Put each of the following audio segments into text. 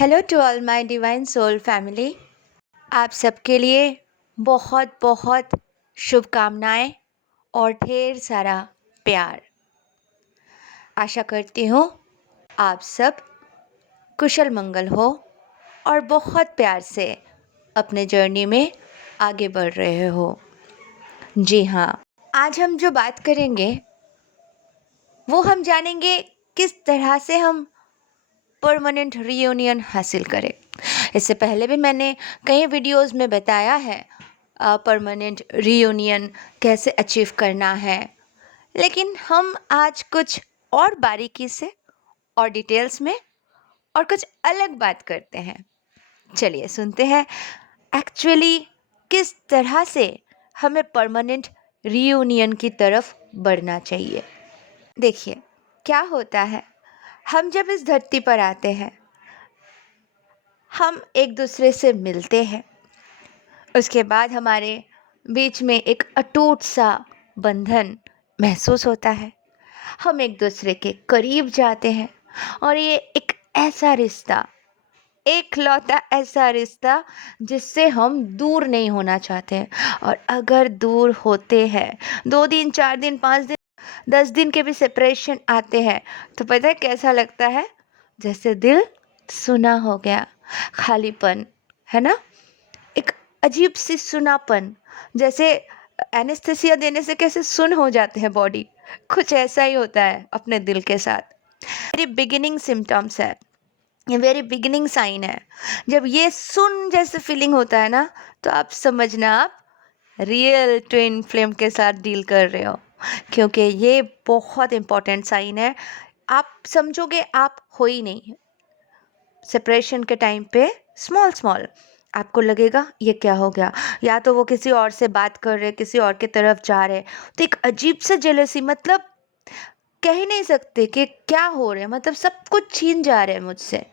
Hello to all my divine soul family. आप सबके लिए बहुत बहुत शुभकामनाएं और ढेर सारा प्यार। आशा करती हूँ आप सब कुशल मंगल हो और बहुत प्यार से अपने जर्नी में आगे बढ़ रहे हो। जी हाँ, आज हम जो बात करेंगे वो हम जानेंगे किस तरह से हम परमानेंट रीयूनियन हासिल करें। इससे पहले भी मैंने कई वीडियोस में बताया है परमानेंट रीयूनियन कैसे अचीव करना है, लेकिन हम आज कुछ और बारीकी से और डिटेल्स में और कुछ अलग बात करते हैं। चलिए सुनते हैं एक्चुअली किस तरह से हमें परमानेंट रीयूनियन की तरफ बढ़ना चाहिए। देखिए क्या होता है, हम जब इस धरती पर आते हैं हम एक दूसरे से मिलते हैं, उसके बाद हमारे बीच में एक अटूट सा बंधन महसूस होता है। हम एक दूसरे के करीब जाते हैं और ये एक ऐसा रिश्ता, एकलौता ऐसा रिश्ता जिससे हम दूर नहीं होना चाहते हैं। और अगर दूर होते हैं, 2 दिन 4 दिन 5 दिन 10 दिन के भी सेपरेशन आते हैं तो पता है कैसा लगता है, जैसे दिल सुना हो गया, खालीपन, है ना। एक अजीब सी सुनापन, जैसे एनेस्थेसिया देने से कैसे सुन हो जाते हैं बॉडी, कुछ ऐसा ही होता है अपने दिल के साथ। वेरी बिगिनिंग सिम्टम्स है, ये वेरी बिगिनिंग साइन है। जब ये सुन जैसे फीलिंग होता है ना, तो आप समझना आप रियल ट्विन फ्लेम के साथ डील कर रहे हो, क्योंकि ये बहुत इंपॉर्टेंट साइन है। आप समझोगे आप हो ही नहीं सेपरेशन के टाइम पे, स्मॉल स्मॉल आपको लगेगा ये क्या हो गया, या तो वो किसी और से बात कर रहे, किसी और की तरफ जा रहे, तो एक अजीब सा जेलसी, मतलब कह ही नहीं सकते कि क्या हो रहा है, मतलब सब कुछ छीन जा रहे हैं मुझसे।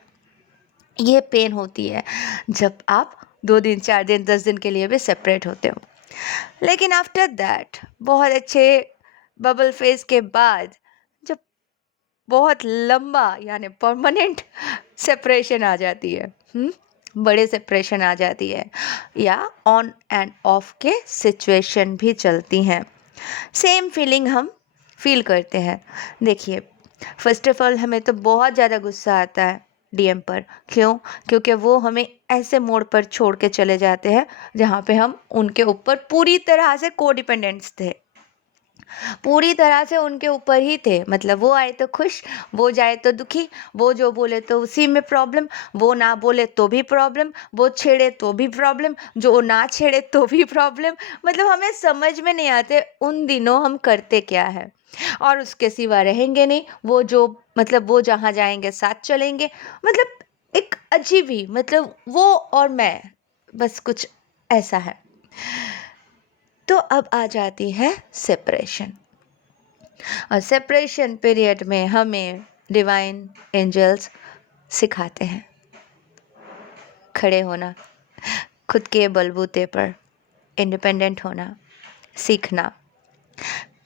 ये पेन होती है जब आप 2 दिन 4 दिन 10 दिन के लिए भी सेपरेट होते हो। लेकिन आफ्टर दैट बहुत अच्छे बबल फेज के बाद जब बहुत लंबा यानी परमानेंट सेपरेशन आ जाती है, बड़े सेपरेशन आ जाती है, या ऑन एंड ऑफ के सिचुएशन भी चलती हैं, सेम फीलिंग हम फील करते हैं। देखिए फर्स्ट ऑफ ऑल हमें तो बहुत ज़्यादा गुस्सा आता है डीएम पर। क्यों? क्योंकि वो हमें ऐसे मोड़ पर छोड़ के चले जाते हैं जहाँ पे हम उनके ऊपर पूरी तरह से कोडिपेंडेंट्स थे, पूरी तरह से उनके ऊपर ही थे। मतलब वो आए तो खुश, वो जाए तो दुखी, वो जो बोले तो उसी में प्रॉब्लम, वो ना बोले तो भी प्रॉब्लम, वो छेड़े तो भी प्रॉब्लम, जो ना छेड़े तो भी प्रॉब्लम। मतलब हमें समझ में नहीं आते उन दिनों हम करते क्या है, और उसके सिवा रहेंगे नहीं। वो जो मतलब वो जहाँ जाएंगे साथ चलेंगे, मतलब एक अजीब ही, मतलब वो और मैं, बस कुछ ऐसा है। तो अब आ जाती है सेपरेशन, और सेपरेशन पीरियड में हमें डिवाइन एंजल्स सिखाते हैं खड़े होना, खुद के बलबूते पर इंडिपेंडेंट होना सीखना।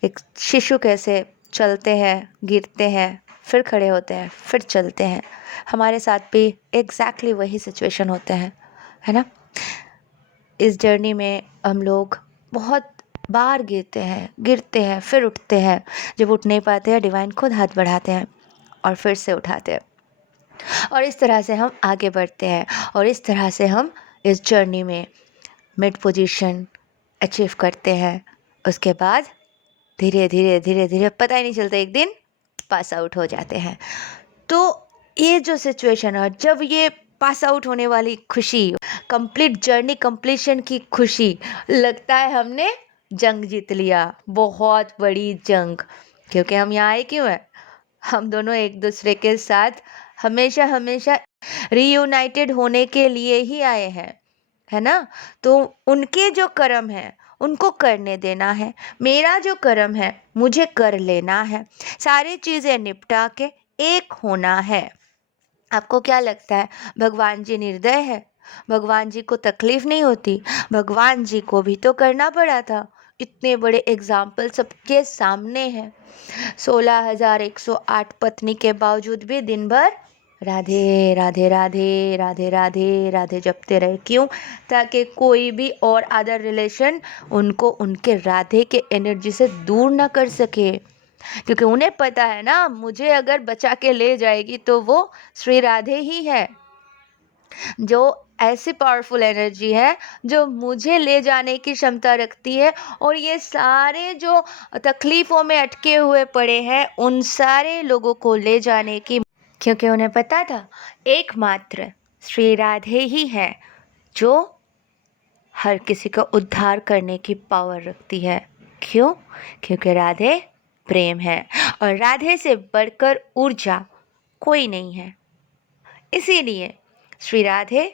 एक शिशु कैसे चलते हैं, गिरते हैं, फिर खड़े होते हैं, फिर चलते हैं, हमारे साथ भी एग्जैक्टली वही सिचुएशन होते हैं, है ना। इस जर्नी में हम लोग बहुत बार गिरते हैं फिर उठते हैं। जब उठ नहीं पाते हैं, डिवाइन खुद हाथ बढ़ाते हैं और फिर से उठाते हैं, और इस तरह से हम आगे बढ़ते हैं, और इस तरह से हम इस जर्नी में मिड पोजीशन अचीव करते हैं। उसके बाद धीरे धीरे धीरे धीरे पता ही नहीं चलता, एक दिन पास आउट हो जाते हैं। तो ये जो सिचुएशन है, जब ये पास आउट होने वाली खुशी, कंप्लीट जर्नी कंप्लीशन की खुशी, लगता है हमने जंग जीत लिया, बहुत बड़ी जंग। क्योंकि हम यहाँ आए क्यों हैं? हम दोनों एक दूसरे के साथ हमेशा हमेशा रीयूनाइटेड होने के लिए ही आए हैं, है ना। तो उनके जो कर्म है उनको करने देना है, मेरा जो कर्म है मुझे कर लेना है, सारी चीज़ें निपटा के एक होना है। आपको क्या लगता है भगवान जी निर्दय है? भगवान जी को तकलीफ नहीं होती? भगवान जी को भी तो करना पड़ा था, इतने बड़े एग्जाम्पल सबके सामने हैं। 16,108 पत्नी के बावजूद भी दिन भर राधे राधे राधे राधे राधे राधे जपते रहे। क्यों? ताकि कोई भी और अदर रिलेशन उनको उनके राधे के एनर्जी से दूर ना कर सके, क्योंकि उन्हें पता है ना, मुझे अगर बचा के ले जाएगी तो वो श्री राधे ही है, जो ऐसी पावरफुल एनर्जी है जो मुझे ले जाने की क्षमता रखती है। और ये सारे जो तकलीफ़ों में अटके हुए पड़े हैं उन सारे लोगों को ले जाने की, क्योंकि उन्हें पता था एकमात्र श्री राधे ही है जो हर किसी का उद्धार करने की पावर रखती है। क्यों? क्योंकि राधे प्रेम है और राधे से बढ़कर ऊर्जा कोई नहीं है। इसीलिए श्री राधे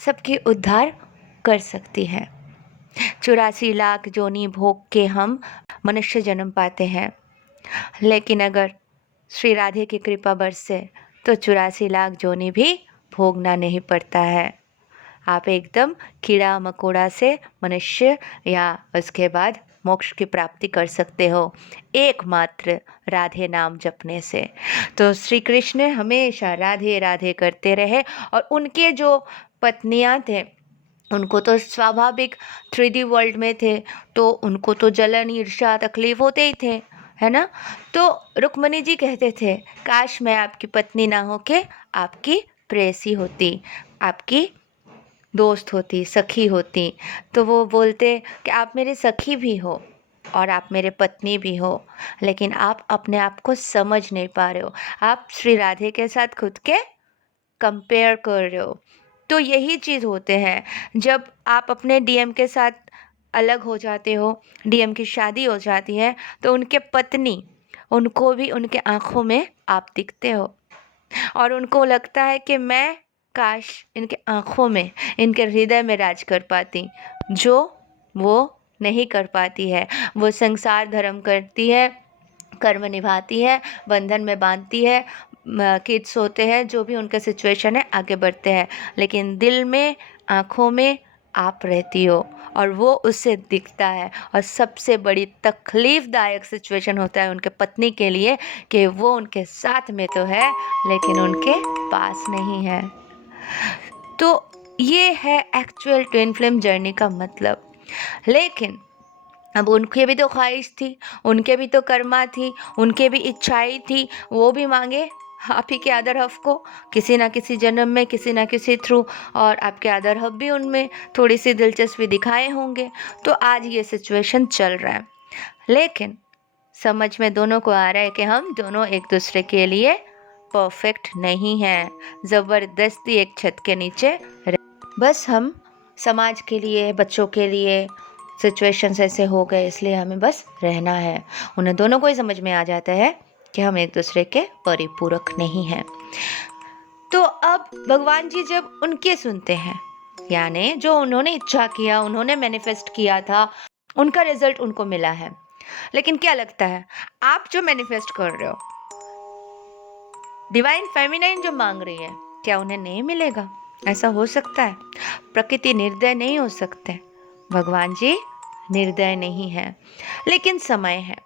सबकी उद्धार कर सकती है। 84 लाख जोनी भोग के हम मनुष्य जन्म पाते हैं, लेकिन अगर श्री राधे की कृपा बरसे तो 84 लाख जोनी भी भोगना नहीं पड़ता है। आप एकदम कीड़ा मकोड़ा से मनुष्य या उसके बाद मोक्ष की प्राप्ति कर सकते हो एकमात्र राधे नाम जपने से। तो श्री कृष्ण हमेशा राधे राधे करते रहे और उनके जो पत्नियां थे उनको तो स्वाभाविक 3D वर्ल्ड में थे तो उनको तो जलन ईर्ष्या तकलीफ होते ही थे, है ना। तो रुक्मणी जी कहते थे काश मैं आपकी पत्नी ना होके आपकी प्रेयसी होती, आपकी दोस्त होती, सखी होती। तो वो बोलते कि आप मेरे सखी भी हो और आप मेरे पत्नी भी हो, लेकिन आप अपने आप को समझ नहीं पा रहे हो, आप श्री राधे के साथ खुद के कंपेयर कर रहे हो। तो यही चीज़ होते हैं जब आप अपने डीएम के साथ अलग हो जाते हो, डीएम की शादी हो जाती है तो उनके पत्नी, उनको भी उनके आँखों में आप दिखते हो और उनको लगता है कि मैं काश इनके आँखों में, इनके हृदय में राज कर पाती, जो वो नहीं कर पाती है। वो संसार धर्म करती है, कर्म निभाती है, बंधन में बांधती है, किड्स होते हैं, जो भी उनका सिचुएशन है आगे बढ़ते हैं, लेकिन दिल में, आँखों में आप रहती हो और वो उससे दिखता है। और सबसे बड़ी तकलीफ़दायक सिचुएशन होता है उनके पत्नी के लिए कि वो उनके साथ में तो है लेकिन उनके पास नहीं है। तो ये है एक्चुअल ट्विन फ्लेम जर्नी का मतलब। लेकिन अब उनकी भी तो ख्वाहिश थी, उनके भी तो कर्मा थी, उनके भी इच्छाएं थी, वो भी मांगे आप ही के अदर हफ को किसी ना किसी जन्म में, किसी ना किसी थ्रू, और आपके अदर हफ भी उनमें थोड़ी सी दिलचस्पी दिखाए होंगे। तो आज ये सिचुएशन चल रहा है, लेकिन समझ में दोनों को आ रहा है कि हम दोनों एक दूसरे के लिए परफेक्ट नहीं हैं, ज़बरदस्ती एक छत के नीचे बस हम समाज के लिए, बच्चों के लिए सिचुएशंस ऐसे हो गए इसलिए हमें बस रहना है। उन्हें दोनों को ही समझ में आ जाता है कि हम एक दूसरे के परिपूरक नहीं हैं। तो अब भगवान जी जब उनके सुनते हैं, यानी जो उन्होंने इच्छा किया, उन्होंने मैनिफेस्ट किया था, उनका रिजल्ट उनको मिला है। लेकिन क्या लगता है, आप जो मैनिफेस्ट कर रहे हो, डिवाइन फेमिनाइन जो मांग रही है, क्या उन्हें नहीं मिलेगा? ऐसा हो सकता है? प्रकृति निर्दय नहीं हो सकते, भगवान जी निर्दय नहीं है, लेकिन समय है।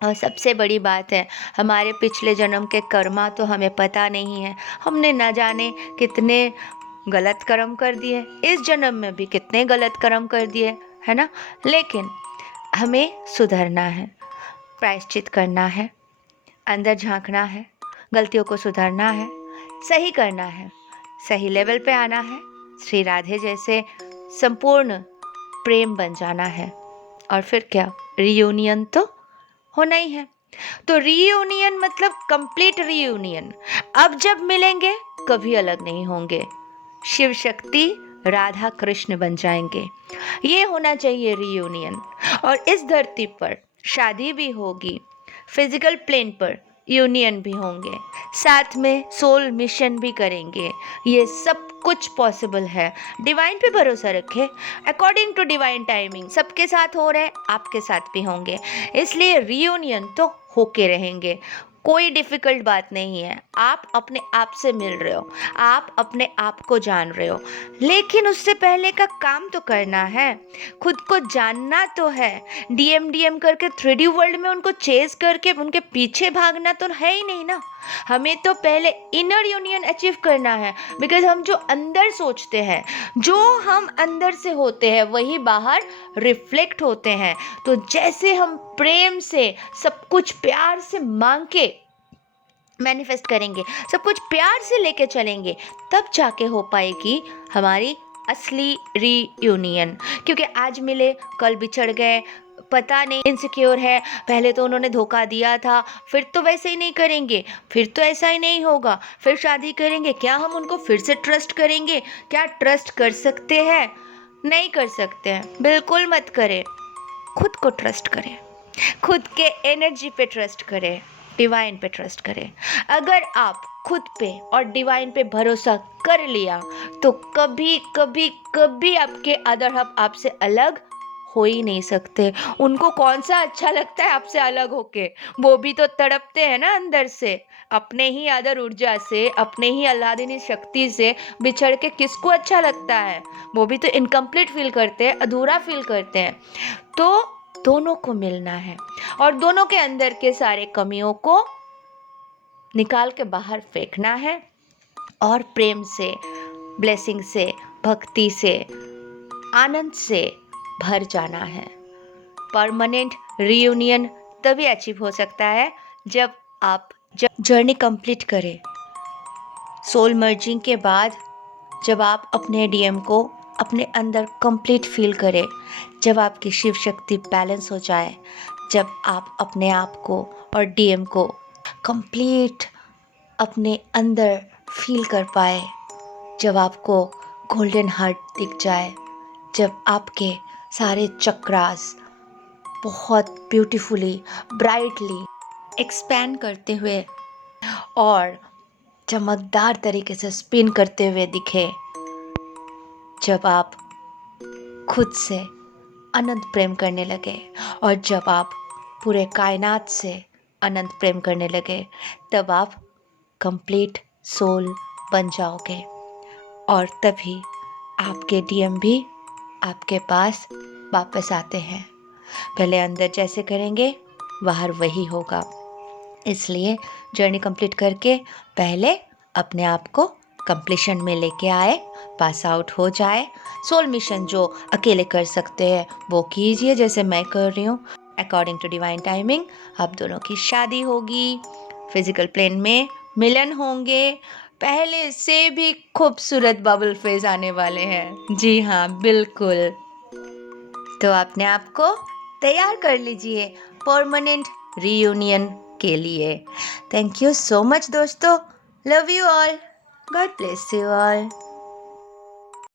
और सबसे बड़ी बात है, हमारे पिछले जन्म के कर्मा तो हमें पता नहीं है, हमने न जाने कितने गलत कर्म कर दिए, इस जन्म में भी कितने गलत कर्म कर दिए, है ना। लेकिन हमें सुधरना है, प्रायश्चित करना है, अंदर झांकना है, गलतियों को सुधारना है, सही करना है, सही लेवल पे आना है, श्री राधे जैसे संपूर्ण प्रेम बन जाना है। और फिर क्या, रियूनियन तो होना ही है। तो रियूनियन मतलब कंप्लीट रियूनियन। अब जब मिलेंगे कभी अलग नहीं होंगे, शिव शक्ति राधा कृष्ण बन जाएंगे, ये होना चाहिए रियूनियन। और इस धरती पर शादी भी होगी, फिजिकल प्लेन पर यूनियन भी होंगे, साथ में सोल मिशन भी करेंगे, ये सब कुछ पॉसिबल है। डिवाइन पे भरोसा रखें, अकॉर्डिंग टू डिवाइन टाइमिंग सबके साथ हो रहे हैं, आपके साथ भी होंगे, इसलिए रियूनियन तो होके रहेंगे। कोई डिफ़िकल्ट बात नहीं है। आप अपने आप से मिल रहे हो, आप अपने आप को जान रहे हो, लेकिन उससे पहले का काम तो करना है, खुद को जानना तो है। डीएम करके 3D वर्ल्ड में उनको चेज़ करके उनके पीछे भागना तो है ही नहीं ना। हमें तो पहले इनर यूनियन अचीव करना है, बिकॉज़ हम जो अंदर सोचते हैं, जो हम अंदर से होते हैं, वही बाहर रिफ्लेक्ट होते हैं। तो जैसे हम प्रेम से सब कुछ प्यार से मांग के मैनिफेस्ट करेंगे, सब कुछ प्यार से लेके चलेंगे, तब जाके हो पाएगी हमारी असली रीयूनियन। क्योंकि आज मिले कल बिछड़ गए, पता नहीं इनसिक्योर है, पहले तो उन्होंने धोखा दिया था, फिर तो वैसे ही नहीं करेंगे, फिर तो ऐसा ही नहीं होगा, फिर शादी करेंगे, क्या हम उनको फिर से ट्रस्ट करेंगे? क्या ट्रस्ट कर सकते हैं? नहीं कर सकते हैं, बिल्कुल मत करें। खुद को ट्रस्ट करें, खुद के एनर्जी पे ट्रस्ट करें, डिवाइन पे ट्रस्ट करें। अगर आप खुद पे और डिवाइन पे भरोसा कर लिया, तो कभी कभी कभी आपके अदर हाफ आपसे अलग हो ही नहीं सकते। उनको कौन सा अच्छा लगता है आपसे अलग होके? वो भी तो तड़पते हैं ना अंदर से, अपने ही अदर ऊर्जा से, अपने ही अल्लादीनी शक्ति से बिछड़ के किसको अच्छा लगता है? वो भी तो इनकम्प्लीट फील करते हैं, अधूरा फील करते हैं। तो दोनों को मिलना है और दोनों के अंदर के सारे कमियों को निकाल के बाहर फेंकना है और प्रेम से, ब्लेसिंग से, भक्ति से, आनंद से भर जाना है। परमानेंट रियूनियन तभी अचीव हो सकता है जब जर्नी कंप्लीट करें। सोल मर्जिंग के बाद जब आप अपने डीएम को अपने अंदर कंप्लीट फील करें, जब आपकी शिव शक्ति बैलेंस हो जाए, जब आप अपने आप को और डीएम को कंप्लीट अपने अंदर फील कर पाए, जब आपको गोल्डन हार्ट दिख जाए, जब आपके सारे चक्रास बहुत ब्यूटीफुली, ब्राइटली एक्सपैंड करते हुए और चमकदार तरीके से स्पिन करते हुए दिखे, जब आप खुद से अनंत प्रेम करने लगे और जब आप पूरे कायनात से अनंत प्रेम करने लगे, तब आप कंप्लीट सोल बन जाओगे और तभी आपके डीएम भी आपके पास वापस आते हैं। पहले अंदर जैसे करेंगे बाहर वही होगा। इसलिए जर्नी कंप्लीट करके पहले अपने आप को कंप्लीशन में लेके आए, पास आउट हो जाए। सोल मिशन जो अकेले कर सकते हैं वो कीजिए, जैसे मैं कर रही हूँ। अकॉर्डिंग टू डिवाइन टाइमिंग आप दोनों की शादी होगी, फिजिकल प्लेन में मिलन होंगे, पहले से भी खूबसूरत बबल फेज आने वाले हैं। जी हाँ, बिल्कुल। तो अपने आप को तैयार कर लीजिए परमानेंट रीयूनियन के लिए। थैंक यू सो मच दोस्तों, love you all, God bless you all.